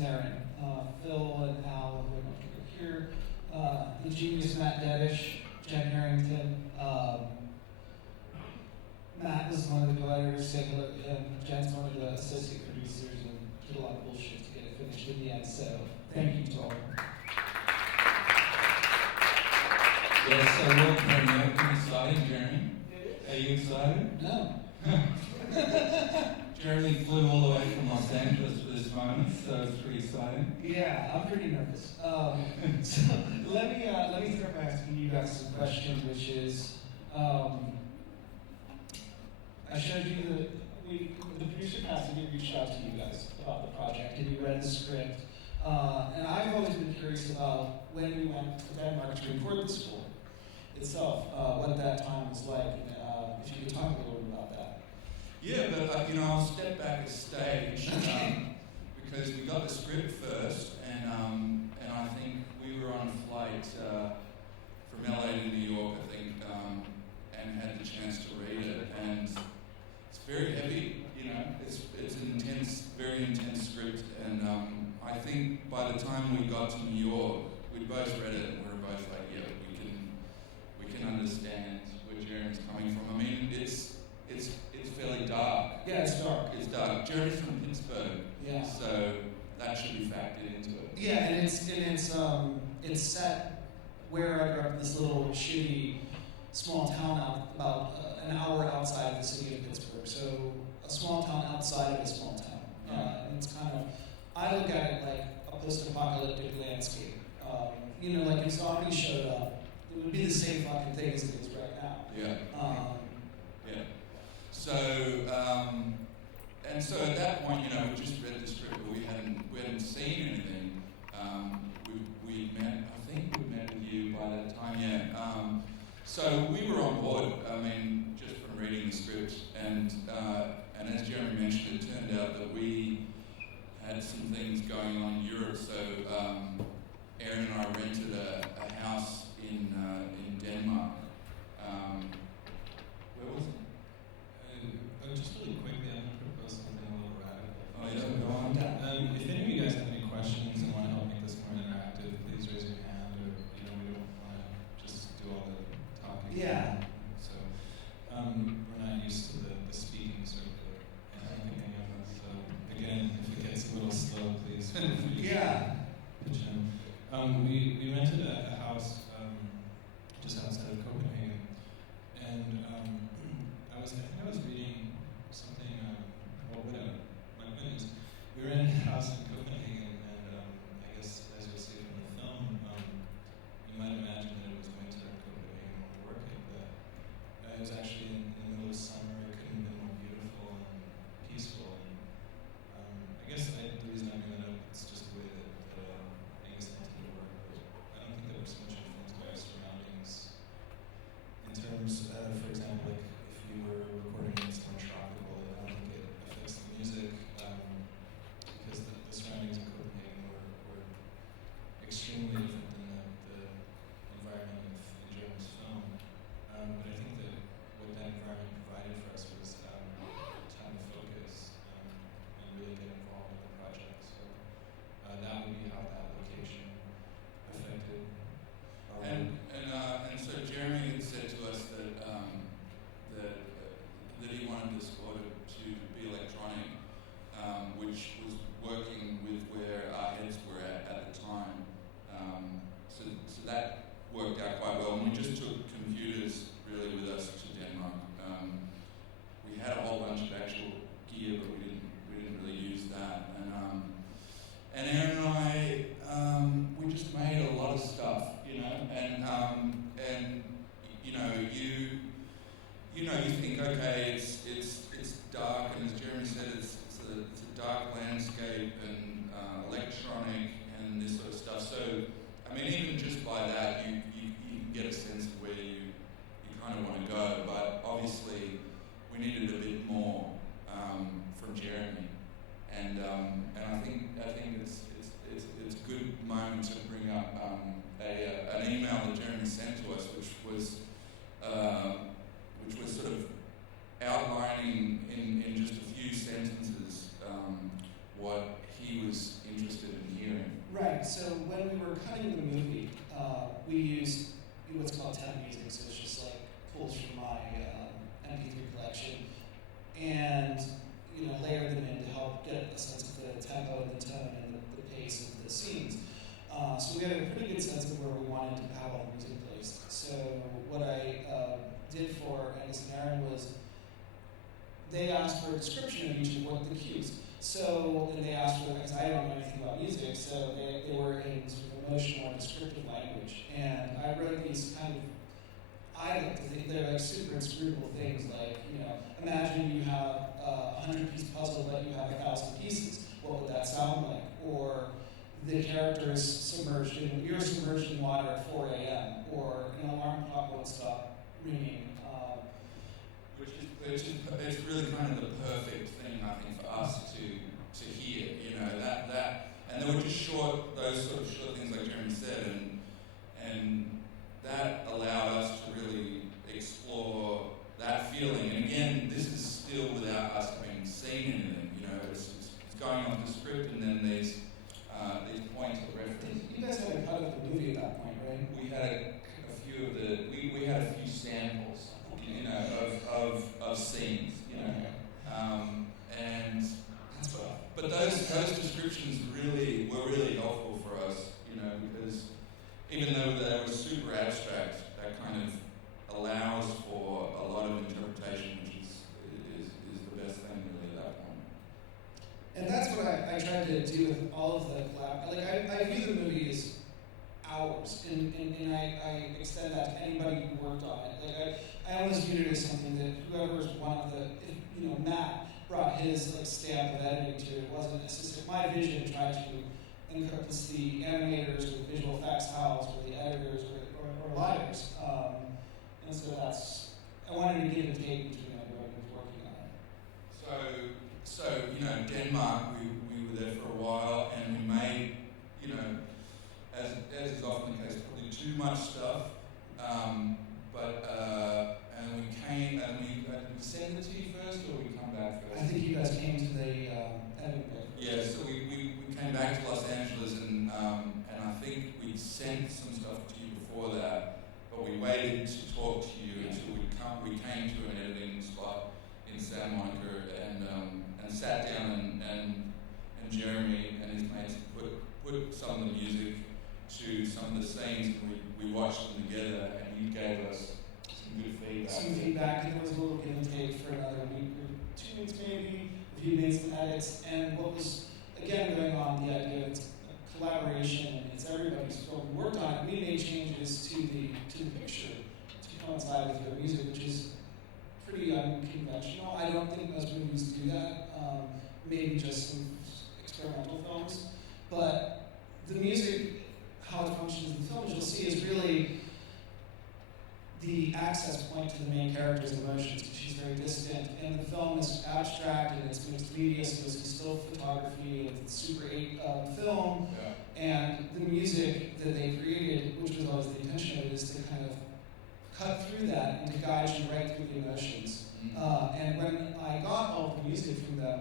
and Aaron. Phil and Al, who are here. The genius Matt Dedish, Jen Harrington. Matt is one of the writers, Jen's one of the associate producers, and did a lot of bullshit to get it finished in the end, so thank you to all. Yes, so world premiere, pretty exciting, Jeremy. Are you excited? No. Jeremy flew all the way from Los Angeles for this moment, so it's pretty exciting. Yeah, I'm pretty nervous. So let me start by asking you guys some questions, which is, I showed you the producer Cassidy reached out to you guys about the project, and you read the script. And I've always been curious about when we went to Denmark to record the score itself, what that time was like. If you could talk a little bit about that. Yeah, but I'll step back a stage because we got the script first, and I think we were on a flight from LA to New York, I think, and had the chance to read it, and it's very heavy. It's an intense, very intense script, and I think by the time we got to New York, we both read it, and we were both like, yeah, we can understand where Jeremy's coming from. I mean, it's fairly dark. Yeah, it's dark. It's dark. Jeremy's from Pittsburgh. Yeah. So that should be factored into it. Yeah, and it's set where I grew up in this little shitty small town about an hour outside of the city of Pittsburgh. So a small town outside of a small town. And it's kind of, I look at it like a post-apocalyptic landscape. Like if zombies showed up, it would be the same fucking thing as it is right now. Yeah. Yeah. So, and so at that point, we just read the script, but we hadn't seen anything. We met, I think we met with you by that time, yeah. So we were on board, just from reading the script, and as Jeremy mentioned, it turned out that we had some things going on in Europe, so Aaron and I rented a house in Denmark. Where was it? Just really quickly, I'm going to propose something a little radical. Oh, yeah, go on. If any of you guys have any questions and want to help make this more interactive, please raise your hand, or we don't want to just do all the talking. Yeah. So we're not used to the speaking circuit. I don't think any of us. So again, if it gets a little slow, please feel free to pitch in. We rented a house just outside of Copenhagen, and I think I was reading something. Whatever. My goodness, we were in a house in Copenhagen, and I guess as you'll see from the film, you might imagine that it was winter in Copenhagen when we were working, but it was actually in the middle of summer. It couldn't have been more beautiful and peaceful. And I guess the reason I bring that up, it's just the way that Angus tended to work. But I don't think that we're so much influenced by our surroundings in terms, for example, like if we were recording against more tropical, I don't think it affects the music because the surroundings cutting the movie, we used what's called temp music, so it's just like pulls from my MP3 collection, and layered them in to help get a sense of the tempo and the tone and the pace of the scenes. So we had a pretty good sense of where we wanted to have all the music placed. So what I did for Angus and Aaron was they asked for a description of each of what the cues. So then they asked for, because I don't know anything about music, so they were in sort of emotional or descriptive language. And I wrote these kind of, I like to think they're like super inscrutable things, like, imagine you have a 100-piece puzzle, but you have 1,000 pieces. What would that sound like? Or the character is you're submerged in water at 4 a.m., or an alarm clock won't stop ringing. Which is it's really kind of the perfect thing, I think, for us to hear, and they were just those sort of short things like Jeremy said, and that allowed us to really explore that feeling. And again, this is still without us having seen anything, it's going off the script, and then there's these points of reference. You guys had a cut of the movie at that point, right? We had a few of we had a few samples, of scenes, and but those descriptions were really helpful for us, because even though they were super abstract, that kind of allows for a lot of interpretation, which is the best thing really at that point. And that's what I tried to do with all of the collab. Like I view the movie as ours, and I extend that to anybody who worked on it. Like I always viewed it as something that whoever's one of the, Matt brought his stamp of editing to it. It wasn't assistant. My vision tried to encompass the animators or the visual effects house or the editors or liars. And so I wanted to give and take between everybody who was working on it. So Denmark, we were there for a while, and we made, as is often the case, probably too much stuff. And we came, and we send it to you first, or we come back first? I think you guys came to the editing bit. Yeah, so we came back to Los Angeles, and I think we'd sent some stuff to you before that, but we waited to talk to you until we came to an editing spot in Santa Monica, and sat down, and Jeremy and his mates put some of the music to some of the scenes, and we watched them together, and you gave us some good feedback. Some feedback, and there was a little give and take for another week or 2 weeks maybe. You made some edits, and what was, again, going on, the idea of it's a collaboration, and it's everybody's film. We worked on it, we made changes to the picture to coincide with your music, which is pretty unconventional. I don't think most movies do that, maybe just some experimental films. But the music, how it functions in the film, as you'll see, is really the access point to the main character's emotions, because she's very distant, and the film is abstract and it's mixed media, so it's still photography and it's Super 8 film, and the music that they created, which was always the intention of it, is to kind of cut through that and to guide you right through the emotions. And when I got all the music from them,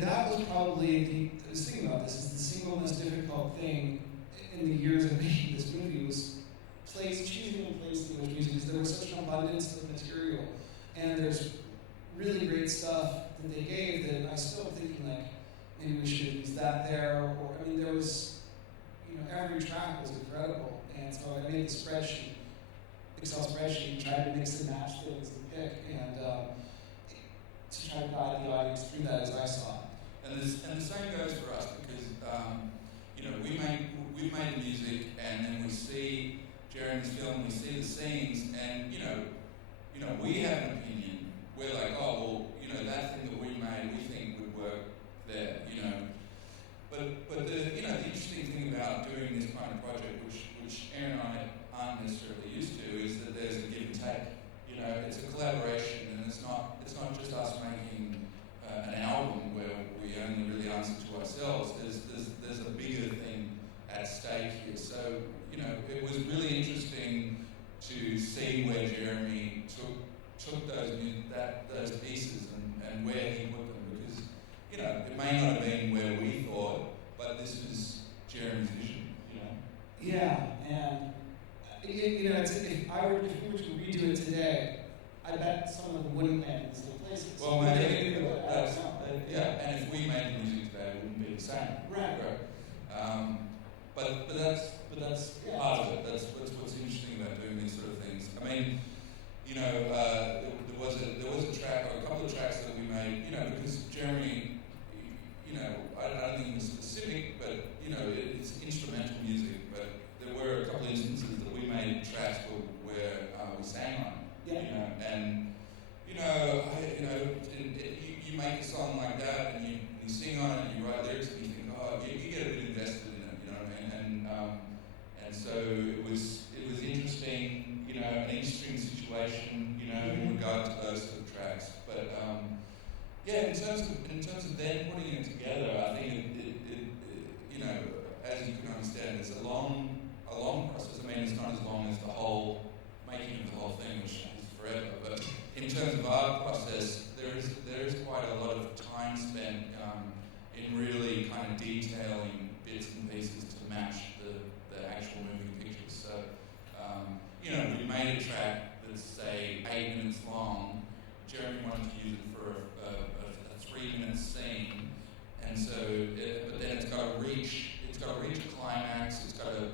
that was probably I was thinking about this, is the single most difficult thing in the years of making this movie was choosing and placing those music, because there was such an abundance of material, and there's really great stuff that they gave that I still thinking maybe we should use that there, or there was, every track was incredible, and so I made the spreadsheet, Excel spreadsheet, and tried to mix and match things and pick, and to try to guide the audience through that as I saw it. And the same goes for us, because we made the music, and then we see Jeremy's film, we see the scenes, and we have an opinion. We're like, oh well, that thing that we made, we think would work there, But the interesting thing about doing this kind of project, which Aaron and I aren't necessarily used to, is that there's a give and take. It's a collaboration, and it's not just us making an album where we only really answer to ourselves. There's a bigger thing at stake here. So it was really interesting to see where Jeremy took those pieces and where he put them, because it may not have been where we thought, but this was Jeremy's vision. I bet some of them wouldn't land in the same places. Well, But maybe they do it. that's, yeah, and if we made the music today, it wouldn't be the same. Right. But that's part of it. That's what's interesting about doing these sort of things. I mean, you know, there was a track, or a couple of tracks that we made, you know, because Jeremy, you know, I don't think it was specific, but you know, it's instrumental music. But there were a couple of instances that we made tracks where we sang on. Yeah. You know, and you make a song like that, and you sing on it, and you write lyrics, and you think, oh, you get a bit invested in it, you know what I mean? And so it was interesting, you know, an interesting situation, you know, in regard to those sort of tracks. But yeah, in terms of then putting it together, I think it you know, as you can understand, it's a long process. I mean, it's not as long as the whole making of the whole thing, which is forever. But in terms of our process, there is quite a lot of time spent in really kind of detailing bits and pieces to match the actual moving pictures. So, you know, we made a track that's, say, 8 minutes long. Jeremy wanted to use it for a 3-minute scene, and so, but then it's got to reach a climax. It's got to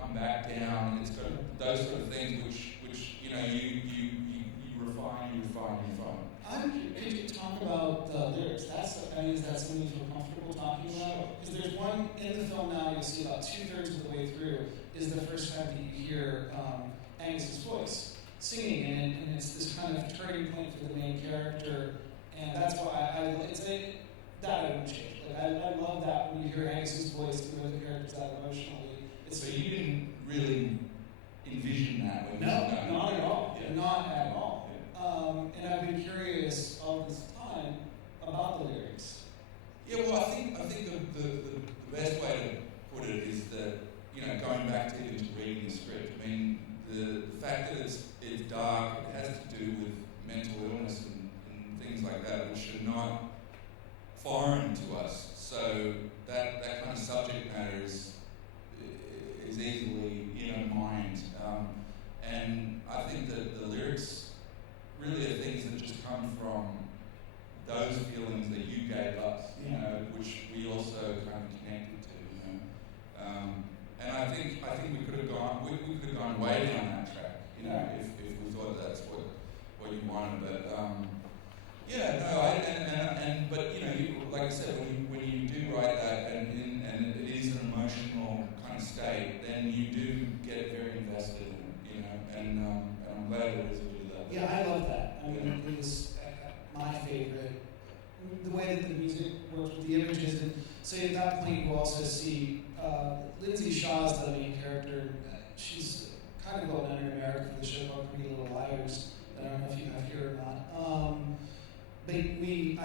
come back down. It's got those sort of things which you know you refine. Could you talk about the lyrics? Is that something you feel comfortable talking about? Because there's one in the film now, you'll see about 2/3 of the way through is the first time that you hear Angus's voice singing, and it's this kind of turning point for the main character, and that's why I wouldn't change. Like, I love that when you hear Angus's voice, you know the characters that emotionally. So you didn't really envision that when No, not at all. Yeah. Not at all. Yeah. And I've been curious all this time about the lyrics. Yeah, well, I think the best way to put it is that, you know, going back to even reading the script. I mean, the fact that it's dark, it has to do with mental illness and things like that, which are not foreign to us. So that kind of subject matter is easily, you know, mined. And I think that the lyrics really are things that just come from those feelings that you gave us, you know, which we also kind of connected to, you know. And I think we could have gone way down that track, you know, if we thought that's what you wanted. But yeah, no, but you know, like I said, when you do write that and it is an emotional kind of state, then you do get very invested in it, you know. And I'm glad there is a bit of that. Yeah, I love that. I mean, it was my favorite. The way that the music works with the images, and so at that point you also see Lindsay Shaw's the main character. She's kind of well known in America for the show called Pretty Little Liars. I don't know if you have here or not. But we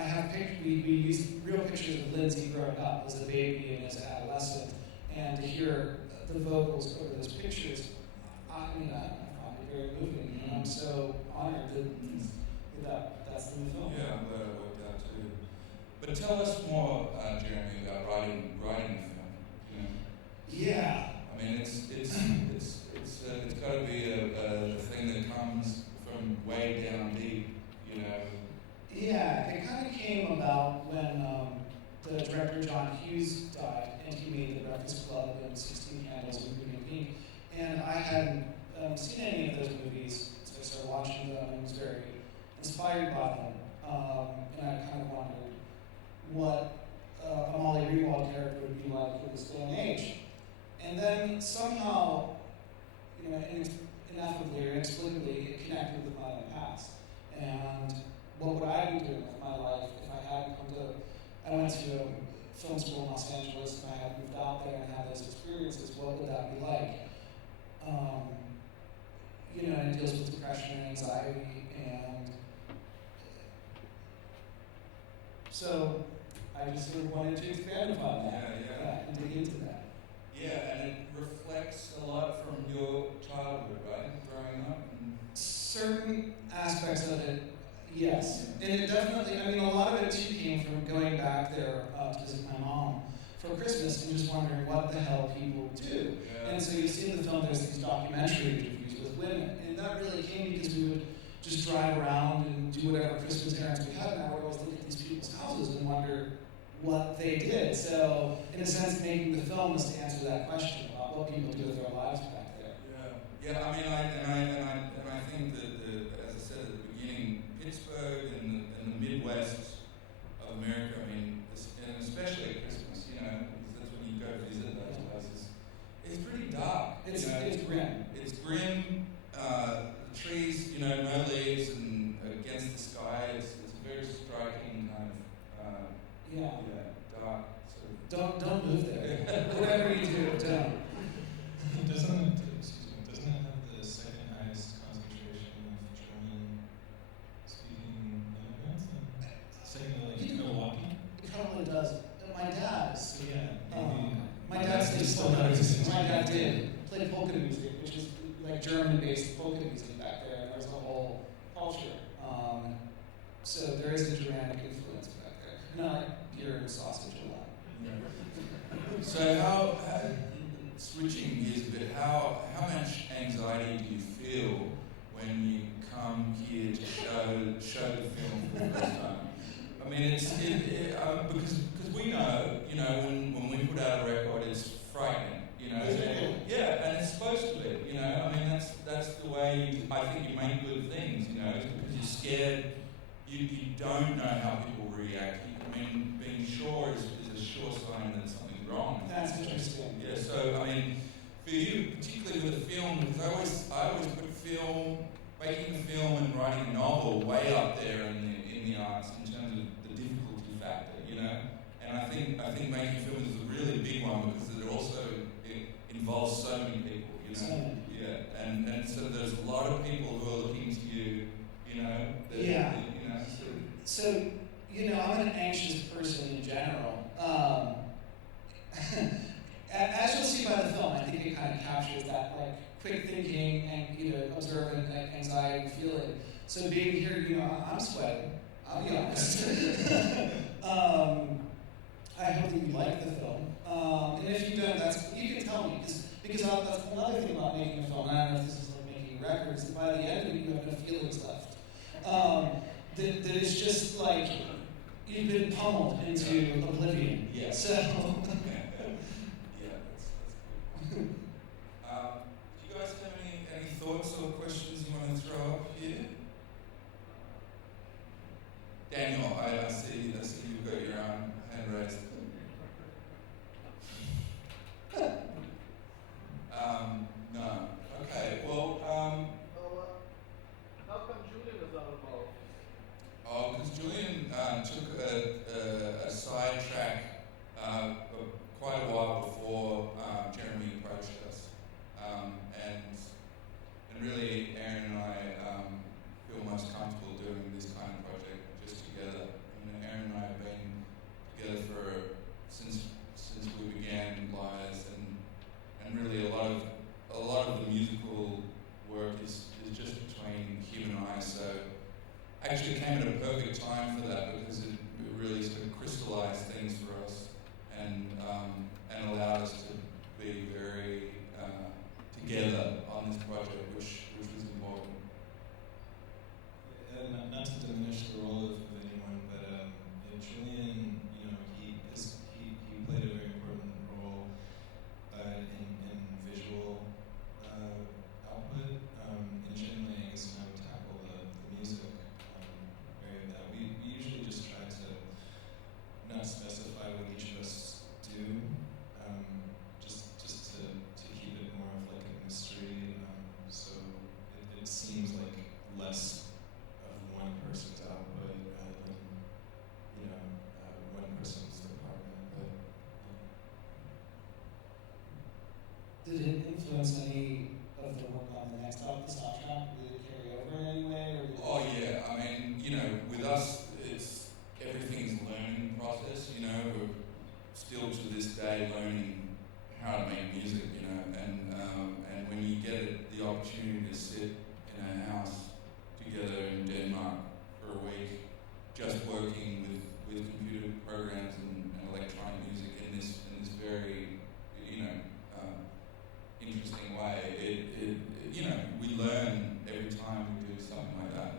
used real pictures of Lindsay growing up as a baby and as an adolescent, and to hear the vocals over those pictures, I found it very moving, and I'm so honored that that's in the film. Yeah, I'm glad it worked out too. But tell us more, Jeremy, about writing the film. You know? Yeah. I mean, it's got to be a thing that comes from way down deep, you know. Yeah, it kind of came about when the director John Hughes died, and he made The Breakfast Club and 16 Candles and Green and Pink, and I hadn't seen any of those movies, so I started watching them and was very inspired by them, and I kind of wondered what a Molly Ringwald character would be like in this day and age. And then somehow, you know, ineffably or inexplicably, it connected with my own past. And what would I be doing with my life if I hadn't I went to film school in Los Angeles, and I had moved out there and had those experiences. What would that be like? You know, and it deals with depression and anxiety, and so I just sort of wanted to expand upon that, and dig into that. Yeah, and it reflects a lot from your childhood, right? Growing up. Certain aspects of it, yes. And it definitely, I mean, a lot of it too came from going back there to visit my mom for Christmas and just wondering what the hell people do. Yeah. And so you see in the film there's these documentary interviews with women, and that really came because we would just drive around and do whatever Christmas errands we had, and I would always look at these people's houses and wonder what they did. So, in a sense, making the film was to answer that question about what people do with their lives back there. Yeah. I mean, I think that as I said at the beginning, Pittsburgh and the Midwest of America, I mean, and especially at Christmas, you know, because that's when you go visit those places. It's pretty dark. It's grim. It's grim. The trees, you know, no leaves and against the sky. It's a very striking kind of dark sort of. Don't move there. Whatever you do, don't. Doesn't it have the second highest concentration of German-speaking immigrants? Second to like Milwaukee? It probably does. My dad's. Yeah. My dad's still knows. My dad did. Played polka music, which is like German-based polka music back there, and there's a whole culture. So there is a Germanic influence back there. And I like beer and sausage a lot. So how switching gears a bit, how much anxiety do you feel when you come here to show the film for the first time? I mean, because we know, you know, when we put out a record, it's frightening, you know. And it's supposed to be, you know. I mean, that's the way I think you make good things, you know, because you're scared. You don't know how people react. I mean, being sure is a sure sign that something's wrong. That's interesting. Yeah. So I mean, for you, particularly with a film, because I always put making a film and writing a novel way up there in the arts in terms of the difficulty factor, you know. And I think making film is a really big one because it involves so many people, you know. Yeah. And so there's a lot of people who are looking to you, you know. So, you know, I'm an anxious person in general. As you'll see by the film, I think it kind of captures that, like, quick thinking and, you know, observant anxiety feeling. So being here, you know, I'm sweating. I'll be honest. I hope that you like the film. And if you don't, you can tell me, because that's another thing about making a film. And I don't know if this is like making records. That by the end of it, you have no feelings left. That it's just like you've been pummeled into oblivion. Yeah. So. Yeah, that's cool. Do you guys have any thoughts or questions you want to throw up here? Daniel, I see you've got your hand raised. No. Okay. Well. How come Julian is not involved? Oh, because Julian took a sidetrack quite a while before Jeremy approached us, and really Aaron and I feel most comfortable doing this kind of project just together. And Aaron and I have been together since we began Liars, and really a lot of the musical work is just between him and I. So actually it came at a perfect time for that because it really sort of crystallized things for us and allowed us to be very together on this project, which was important. Not to diminish the role of anyone, but Julian, you know, he played a very important role in visual output. And generally, Angus and I would tackle the music area of that. We usually just try to not specify what each of us do, just to keep it more of like a mystery. So it seems like less of one person's output rather than, you know, one person's department. But Did it influence any of the work on the next album, the soundtrack? Did it carry over in any way? Oh yeah, I mean, you know, with us, it's everything's a learning process. You know, we're still to this day learning how to make music. You know, and when you get the opportunity to sit in a house together in Denmark for a week, just working with computer programs and electronic music in this very, you know, interesting way. It you know, we learn every time we do something like that.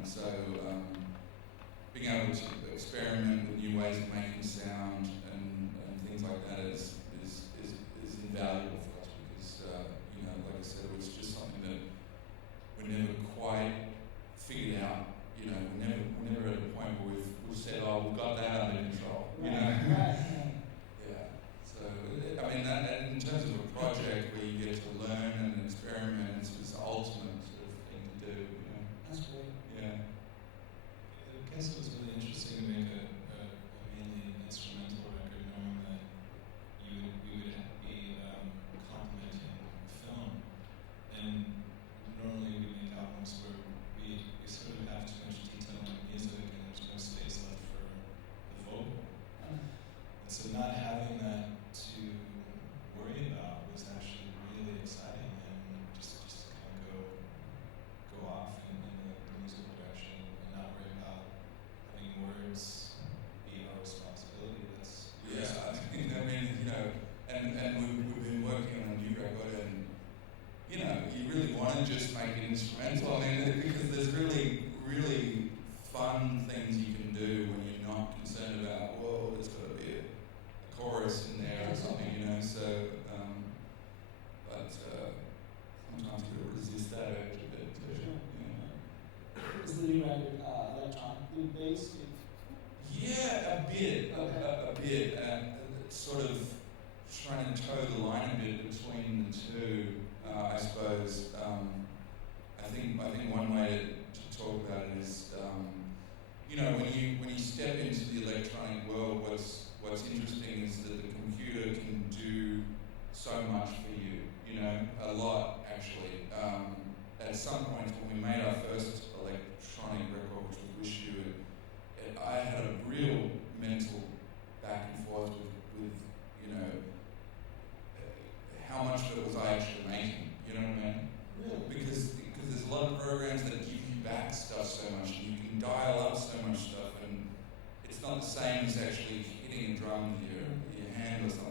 we've been working on a new record, and you know, you really want to just make it instrumental. I mean, because there's really, really fun things you can do when you're not concerned about, whoa, there's got to be a chorus in there or something, you know. So, but sometimes you got to resist that urge a bit too. You know. Is the new record electronically based? Yeah, a bit, a bit, sort of trying to toe the line a bit between the two. I suppose. I think one way to talk about it is, you know, when you step into the electronic world, what's interesting is that the computer can do so much for you. You know, a lot actually. At some point when we made our first electronic record, which was Wish You, I had a real mental back and forth with you know, how much of it was I actually making. You know what I mean? Really? Because there's a lot of programs that give you back stuff so much, and you can dial up so much stuff, and it's not the same as actually hitting a drum with your hand or something.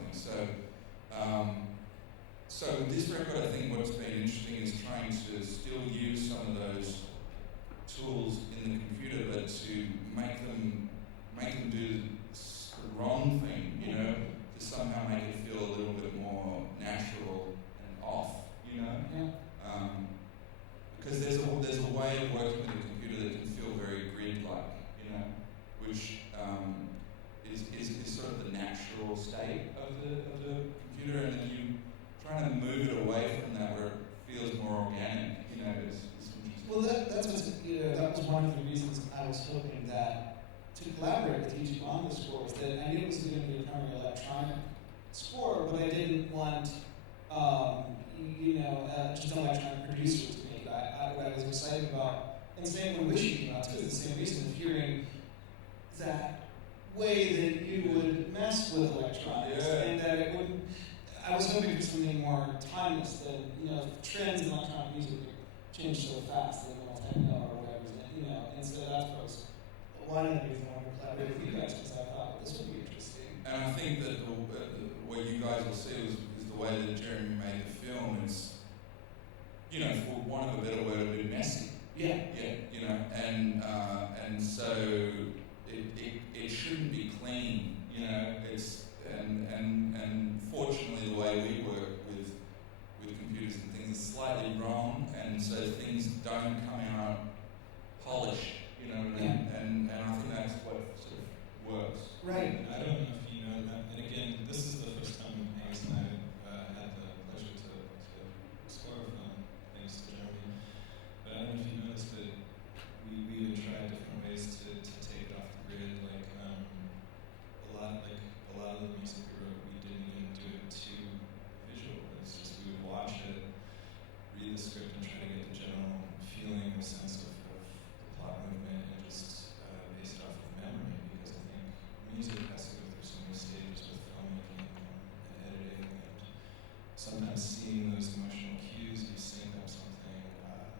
So with this record, I think what's been interesting is trying to still use some of those tools in the computer, but to make them do the wrong thing, you know, to somehow make it feel a little bit more natural and off, you know. Yeah. Because there's a way of working with a computer that can feel very grid-like, you know, which is sort of the natural state of the computer, and then you trying to move it away from that where it feels more organic, you know, is interesting. Well, that's what's, you know, that was one of the reasons I was hoping that to collaborate with you two on the score, was that I knew it was going to be a primarily electronic score, but I didn't want, you know, just an electronic producer to make it. What I was excited about, and same when Wish came out too, is the same reason of hearing that way that you would mess with electronics, and that it wouldn't. I was hoping for something more timeless than, you know, trends in electronic music change so fast, they don't techno or whatever, you know, and so that's one of the reasons I wanted to collaborate with you guys, because I thought this would be interesting. And I think that what you guys will see is the way that Jeremy made the film is, you know, for want of a better word, a bit messy. Yeah. Yeah, you know, and so it shouldn't be clean, you know, it's and fortunately the way we work with computers and things is slightly wrong, and so things don't come out polished, you know, and I think that's what sort of works. Right. I don't know if you know that, and again, this is the first time Angus and I had the pleasure to score a film, thanks to Jeremy. But I don't know if you noticed, but we had tried different ways to take it off the grid, like a lot of the music we wrote, we didn't even do it too visual. It's just we would watch it, read the script, and try to get the general feeling or sense of the plot movement, and just based off of memory, because I think music has to go through so many stages with filmmaking and editing, and sometimes seeing those emotional cues, you sync up something like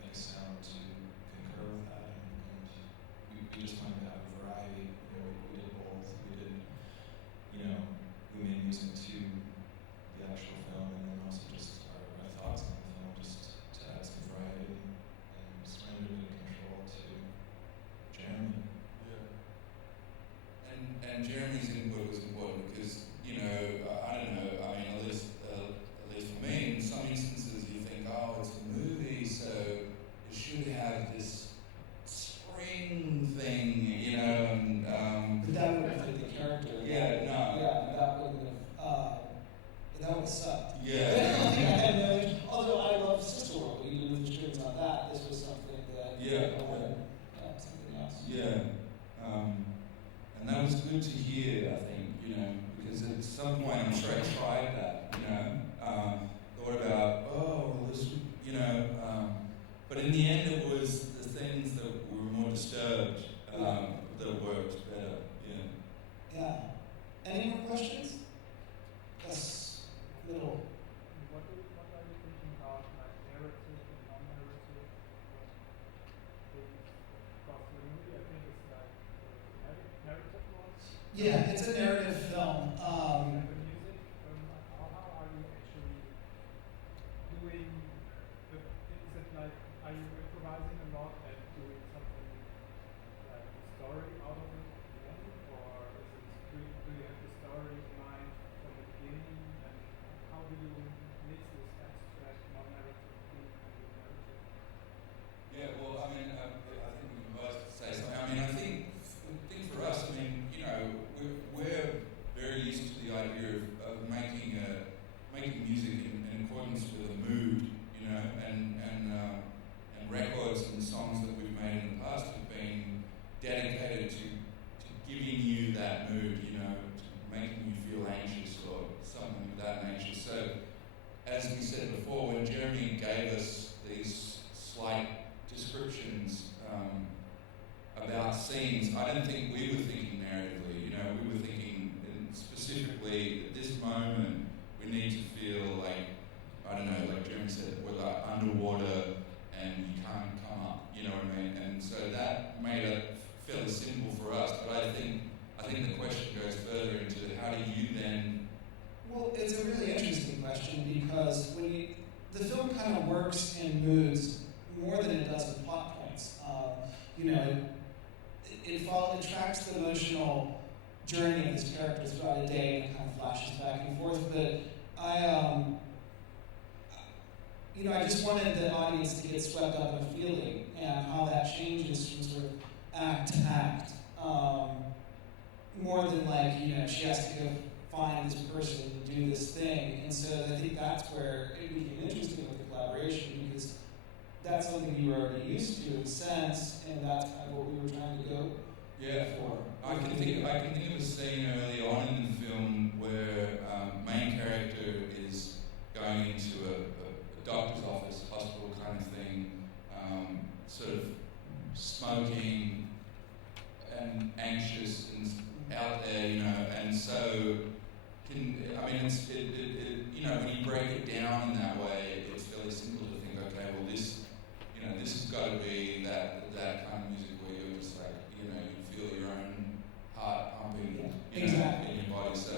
a sound to concur with that, and we just wanted to have a variety. You know, we did both. You know, we made music to the actual film, and then also just our thoughts on the film, just to add some variety and surrender a bit of control to Jeremy. Yeah. And Jeremy's input was important because, you know, I don't know, I mean, at least for me, in some instances you think, oh, it's a movie, so it should have this spring thing, you know, and But that wouldn't fit the character. Yeah, no. Yeah, that wouldn't have, that would have sucked. Yeah. Although I love Sister World, even with the strings on that, this was something that I wanted, something else. Yeah. And that was good to hear, I think, you know, because at some point I'm sure I tried that, you know, thought about, this, you know, but in the end it was the things that were more disturbed that worked better, Yeah. Any more questions? Yes. Little. What are you thinking about, like, narrative and non-narrative? Because the movie, I think, is like narrative one. Yeah, it's a narrative film. And the music, of making music in accordance with a mood, you know, and records and songs that we've made in the past have been dedicated to giving you that mood, you know, to making you feel anxious or something of that nature. So, as we said before, when Jeremy gave us these slight descriptions about scenes, I don't think we were thinking narratively, you know, we were thinking specifically at this moment we need to feel like, I don't know, like Jeremy said, we're like underwater and you can't come up, you know what I mean? And so that made it fairly simple for us, but I think the question goes further into how do you then... Well, it's a really interesting question because the film kind of works in moods more than it does in plot points. You know, it tracks the emotional journey of this character throughout a day and it kind of flashes back and forth. But I just wanted the audience to get swept up in a feeling and how that changes from sort of act to act. More than like, you know, she has to go find this person and do this thing. And so I think that's where it became interesting with the collaboration because that's something you were already used to in a sense, and that's kind of what we were trying to go for. I can think of a scene early on in the film where main character is going into a doctor's office, hospital kind of thing, sort of smoking and anxious and out there, you know, and so when you break it down in that way, it's fairly simple to think, okay, well this has got to be that kind of music where you're just like, you know, you feel your own heart pumping, you know, in your body. So,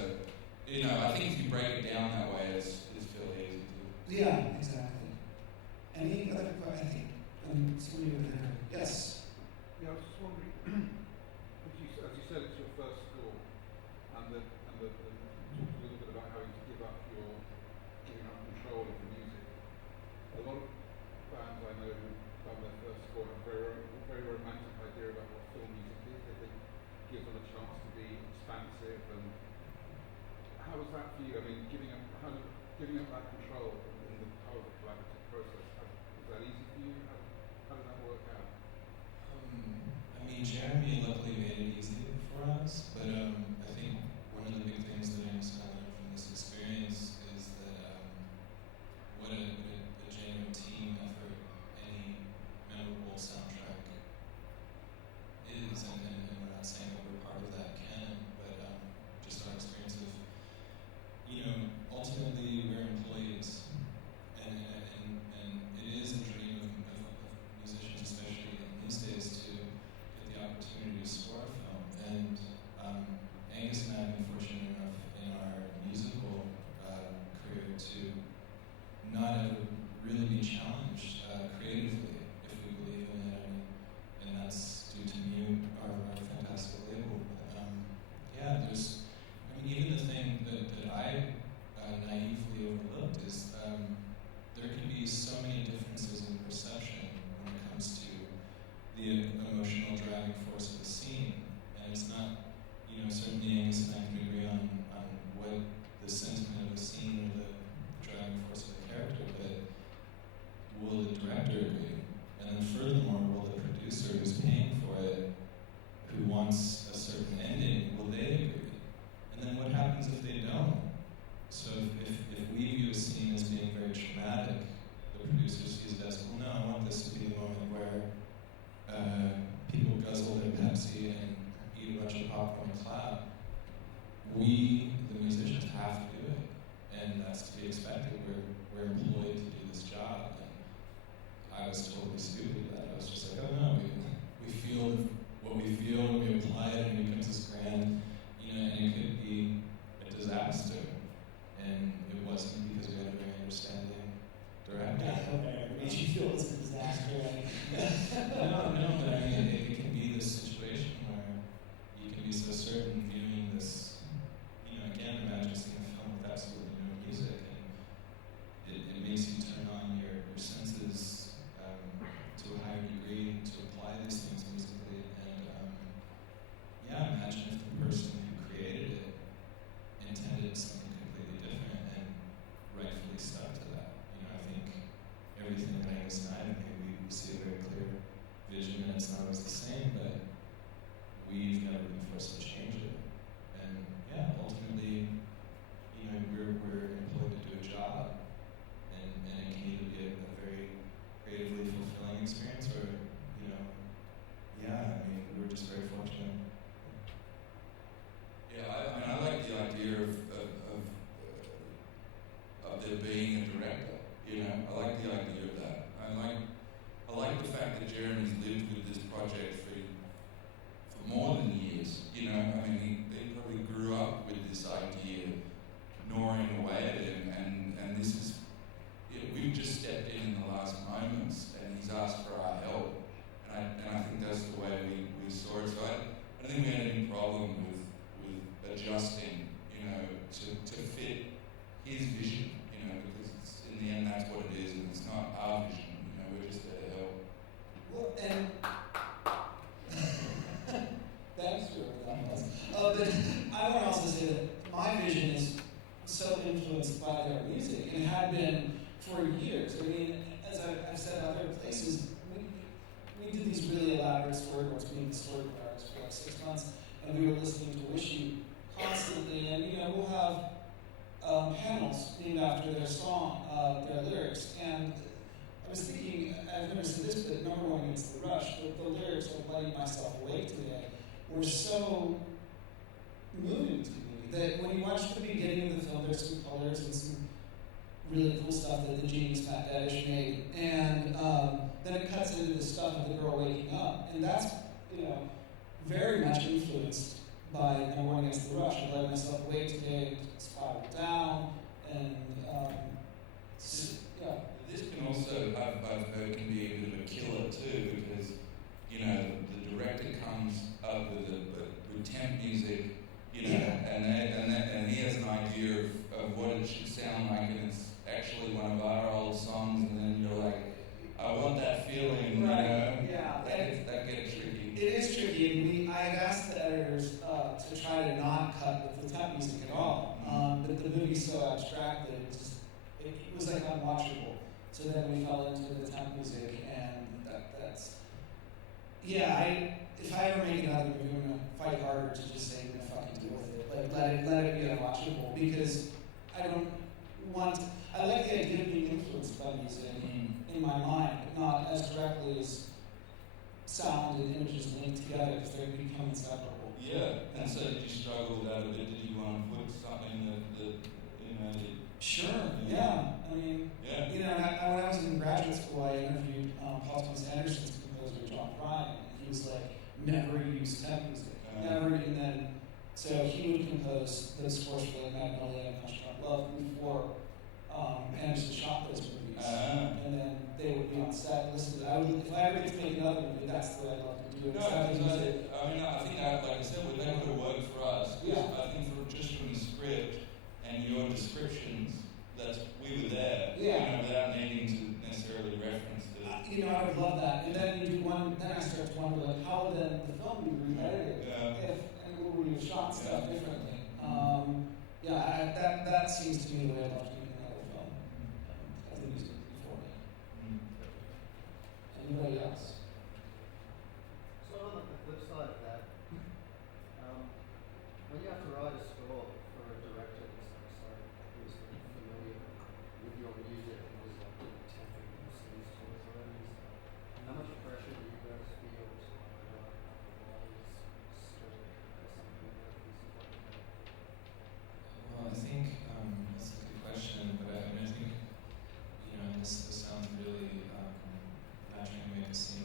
you know, I think if you break it down that way, it's fairly easy to. Yeah, exactly. Any other questions? I think somebody over there. Yes. Yeah, I was just wondering, as you said, it's your first score, and you talked a little bit about having to giving up control of the music. A lot of bands I know who've done their first score have a very romantic idea about what film music is. They think it gives them a chance to be expansive. And how was that for you? I mean, giving up that control in the part of the collaborative process. Was that easy for you? How did that work out? I mean, Jeremy luckily made it easy for us, but I think one of the big things that I understand from this experience is that what a genuine team effort any memorable soundtrack is, and we're not saying that we're part of that canon, but just our experience of, you know, ultimately we're employees, and it is a dream of musicians, especially in these days, to get the opportunity to score a film. And Angus and I have been fortunate enough in our musical career to not ever really be challenged creatively if we believe in it, and that's due to our fantastic label. But even the thing that I naively overlooked is there can be so many differences in perception when it comes to the emotional driving force of the scene, and it's not, you know, certainly Angus and I can agree on what the sentiment of a scene or the driving force of the character, but will the director agree? And then furthermore, will the producer who's paying for it, who wants a certain ending, will they agree? And then what happens if they don't? So if we view a scene as being very traumatic, the producer sees it as, well, no, I want this to be the moment where people guzzle their Pepsi and eat a bunch of popcorn and clap. We, the musicians, have to do it, and that's to be expected. We're employed to do this job, and I was totally stupid at that. I was just like, oh no, we feel what we feel, and we apply it, and it becomes this grand, you know, and it could be a disaster. And it wasn't because we had a very understanding director. Yeah, okay. It made you feel it was a disaster. No, but I mean, it can be this situation where you can be so certain viewing this, you know, again, imagine seeing a film with absolutely no music, and it makes you turn on your senses to a higher degree to apply these things musically, and yeah, about there being a director. You know, I like the idea of that. I like the fact that Jeremy's lived with this project for more than years. You know, I mean, he probably grew up with this idea gnawing away at him, and this is, you know, we've just stepped in the last moments, and he's asked for our help, and I think that's the way we saw it. So I don't think we had any problem with adjusting, you know, to fit his vision, you know, because in the end that's what it is, and it's not our vision, you know, we're just there to help. Well, and thanks for that. But I want to also say that my vision is so influenced by their music and had been for years. I mean, as I've said other places, we did these really elaborate storyboards, being the storyboard artists for like 6 months, and we were listening to Wish You constantly, and you know, we'll have panels named after their song, their lyrics, and I was thinking, I've never said this, but number one against the Rush, the lyrics of Letting Myself Awake Today were so moving to me that when you watch the beginning of the film, there's some colors and some really cool stuff that the genius Matt Daddish made, and then it cuts into the stuff of the girl waking up, and that's, you know, very much influenced by number one against the Rush, and Letting Myself Awake Today, Spiral Down, and yeah. This can also, I've heard, can be a bit of a killer too, because, you know, the director comes up with temp music, you know, and he has an idea of what it should sound like, and it's actually one of our old songs, and then you're like, I want that feeling, Right. You know? Yeah. That gets tricky. It is tricky, and I had asked the editors to try to not cut with the temp music at all, but the movie's so abstract that it was like unwatchable. So then we fell into the temp music, and that's if I ever make another movie, I'm gonna fight harder to just say I'm gonna fucking deal with it. Like let it be unwatchable, because I like the idea of being influenced by music in my mind, but not as directly as sound and images linked together, because they become inseparable. Yeah, and so did you struggle with that a bit? Did you want to put something that you know? Sure, yeah. I mean, you know, when I was in graduate school, I interviewed Paul Thomas Anderson's composer, John Prine, and he was like, never use temp music. Never, and then, so he would compose the scores for like Magnolia and Hush Not Love before Anderson shot those movies. And then they would be on set and listen to it. If I ever get to make another movie, that's the way I'd love to do it. No, I think that, like I said, that would have worked for us. Yeah. I think just from the script and your descriptions, we were there. Yeah. You know, without needing to necessarily reference to. You know, I would love that. And then you do one. Then I start to wonder, like, how would then the film be re-edited? If we would have shot stuff differently. That seems to me the way I'd love to make another film. As the music before me. Anybody else? So on the flip side of that, when you have to write a score for a director who's familiar with your music and is like temping and sings towards it, how much pressure do you guys feel to write a writer's story or something like pieces like that? Well, I think that's a good question, but I think, you know, this sounds really not trying to make it seem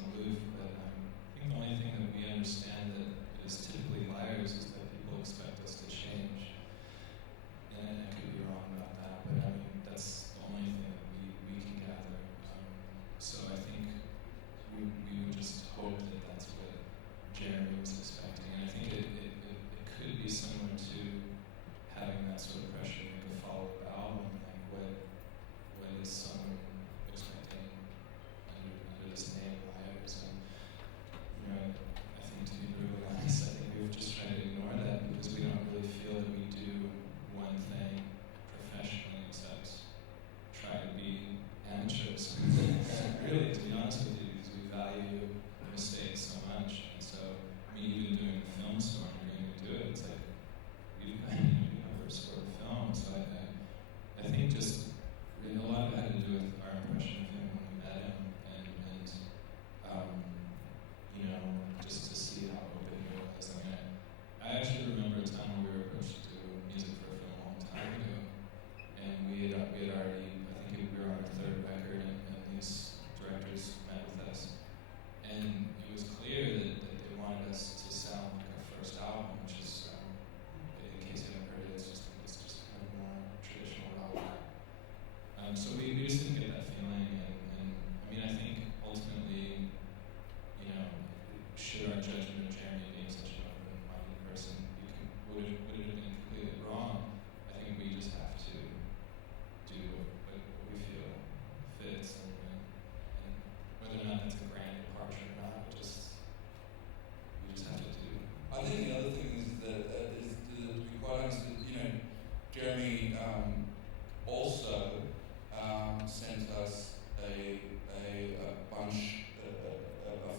sent us a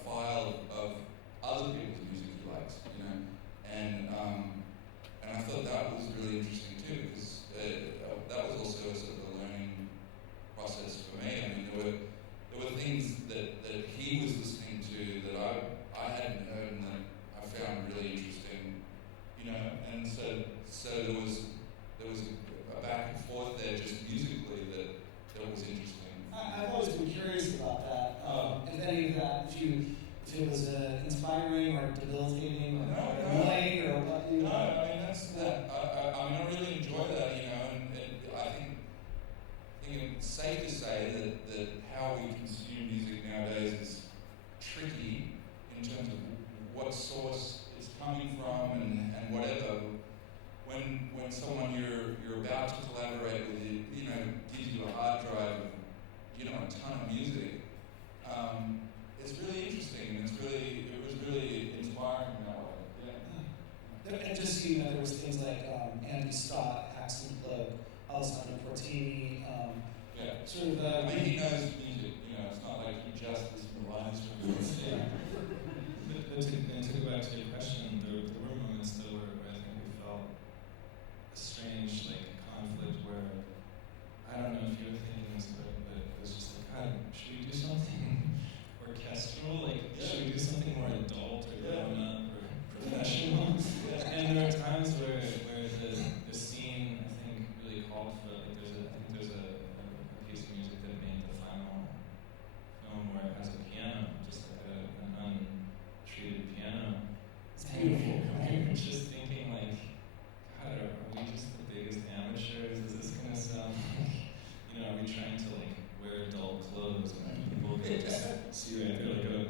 file of other people's music he likes, you know, and I thought that was really interesting too, because that was also a sort of a learning process for me. I mean, there were things that he was listening to that I hadn't heard and that I found really interesting, you know, and so there was a back and forth there just musically that was interesting. I've always been curious about that. If any of that, if it was inspiring or debilitating or annoying or what, you know. No, I mean that's that. I mean I really enjoy that, you know, and I think it's safe to say that how we consume music nowadays is tricky in terms of what source it's coming from and whatever. When someone you're about to collaborate with, you know, gives you a hard drive of, you know, a ton of music, it's really interesting and it was really inspiring in that way. Yeah. And just, you know, there was things like Andy Stott, Paxton Plug, Alessandro Fortini, sort of. I mean, he knows music. You know, it's not like he just is relies on it. Yeah. But to go back to your question, there were moments though where I think we felt a strange conflict where I don't know if you were thinking this, but it was just like, God, should we do something orchestral? Should we do something more adult or grown up or professional? And there are times where the scene I think really called for it. There's a piece of music that made the final film where it has a piano, just like an untreated piano. It's beautiful. I'm just thinking God, are we just the biggest amateurs? Is this gonna sound you know, are we trying to wear adult clothes and people can just see right through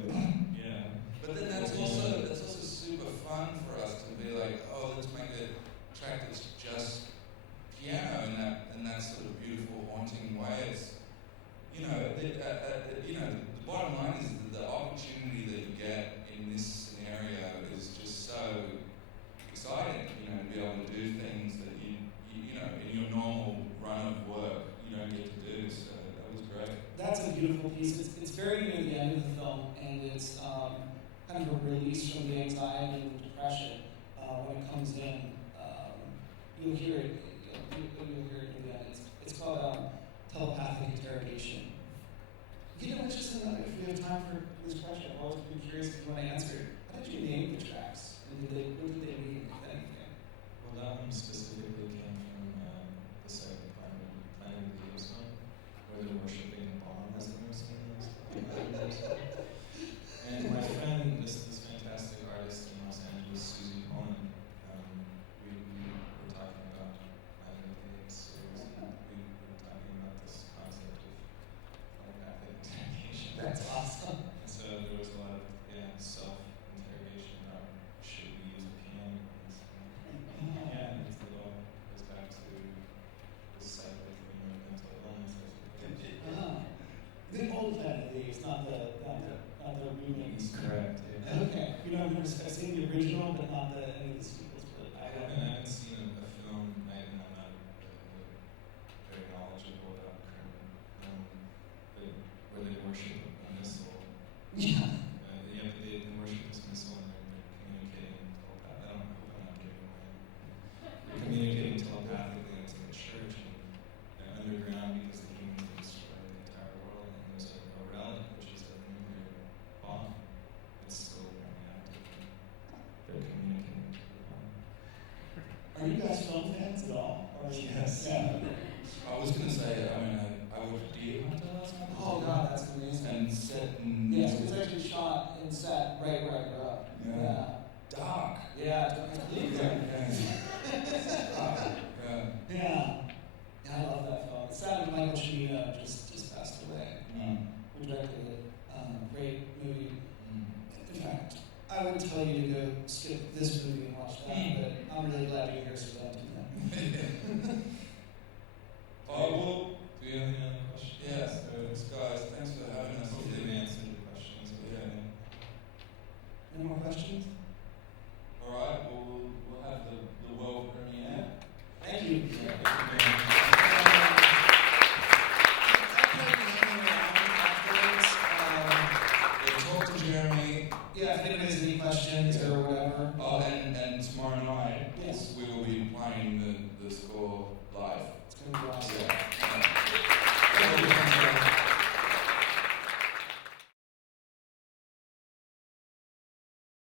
yeah. But then that's also super fun for us to be like, oh, let's make a track that's just piano in that sort of beautiful, haunting way. It's, you know, the bottom line is that the opportunity that you get in this scenario is just so exciting, you know, to be able to do things that you know, in your normal run of work, you don't get to do, so that was great. That's a beautiful piece. It's very near the end of the film, and it's kind of a release from the anxiety and the depression. When it comes in, you'll hear it. You'll hear it in the end. It's called telepathic interrogation. You know, it's just another. If we have time for this question, I've always been curious if you want to answer. How did you name the tracks? And what did they mean, if anything? Well, that one specifically came from the second Planet of the Apes one, where they're worshiping a bomb. Has anyone seen those? And my friend, this fantastic artist in Los Angeles, Susie Cohen, we were talking about Planet of the Apes series, and we were talking about this concept of telepathic interrogation. That's awesome. And so there was a lot of self-interrogation about should we use a piano? Yeah, and it all goes back to the cycle of mental illness. The old Planet of the Apes, not the remix. Correct. Yeah. Okay. You know, I've seen the original, but not any of the sequels. But I haven't seen a film. I'm not very knowledgeable about current but where they worship a missile. Yeah. But they worship this missile and they're communicating telepathically. I don't hope I'm not giving away. They're communicating telepathically, and it's like a church and underground because the humans have destroyed the entire world. And there's a relic, which is a nuclear bomb. It's still apparently active. They're communicating to the bomb. Are you guys film fans at all? Or Yes. Yeah. I was going to say, I watched Deer Hunter last night. Oh God, that's amazing. And set in... Yes, it was actually shot and set right where I grew up. Yeah. Dark. Yeah, I believe that. Yeah, I love that film. It's sad that Michael Cimino just passed away. Who directed it. Great movie. In fact, I would tell you to go skip this movie and watch that, but I'm really glad you're here, so don't do that. Well, do you have any other questions? Yeah, guys, thanks for having us. Hopefully we answered your questions. Yeah. Any more questions? All right, well, we'll have the world premiere. Thank you. Yeah. the score live. It's going to be awesome.